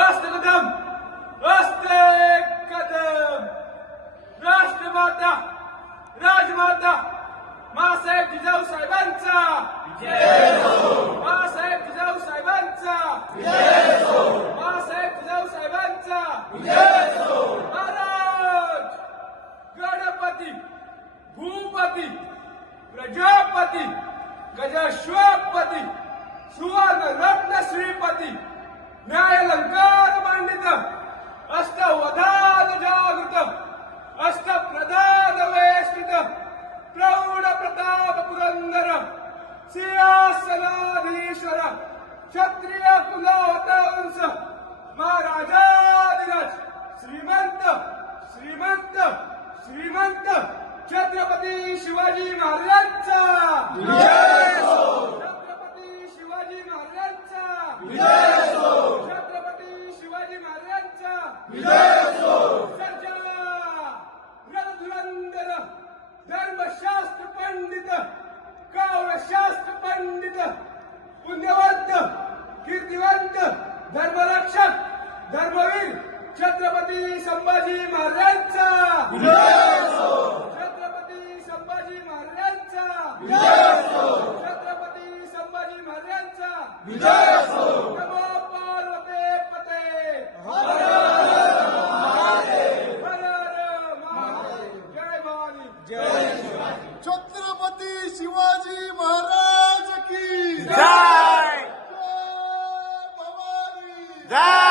अस्ते कदम अस्ते कदम राष्ट्रमाता राजमाता मासाहेब जिजाऊ साहेबांचा मासाहेब जिजाऊ साहेबांचा मासाहेब जिजाऊ साहेबांचा महाराज गणपती भूपती प्रजापती गजश्वपती सिंहासनाधीश्वर क्षत्रिय कुलवंश महाराजाधिराज श्रीमंत श्रीमंत श्रीमंत छत्रपती शिवाजी महाराजांचा. छत्रपती शिवाजी महाराजांचा. छत्रपती शिवाजी महाराजांचा. पुण्यवंत कीर्तिवंत धर्मरक्षक धर्मवीर छत्रपती संभाजी महाराजांचा. छत्रपती संभाजी महाराजांचा. छत्रपती संभाजी महाराजांचा. जय छत्रपती शिवाजी महाराज. That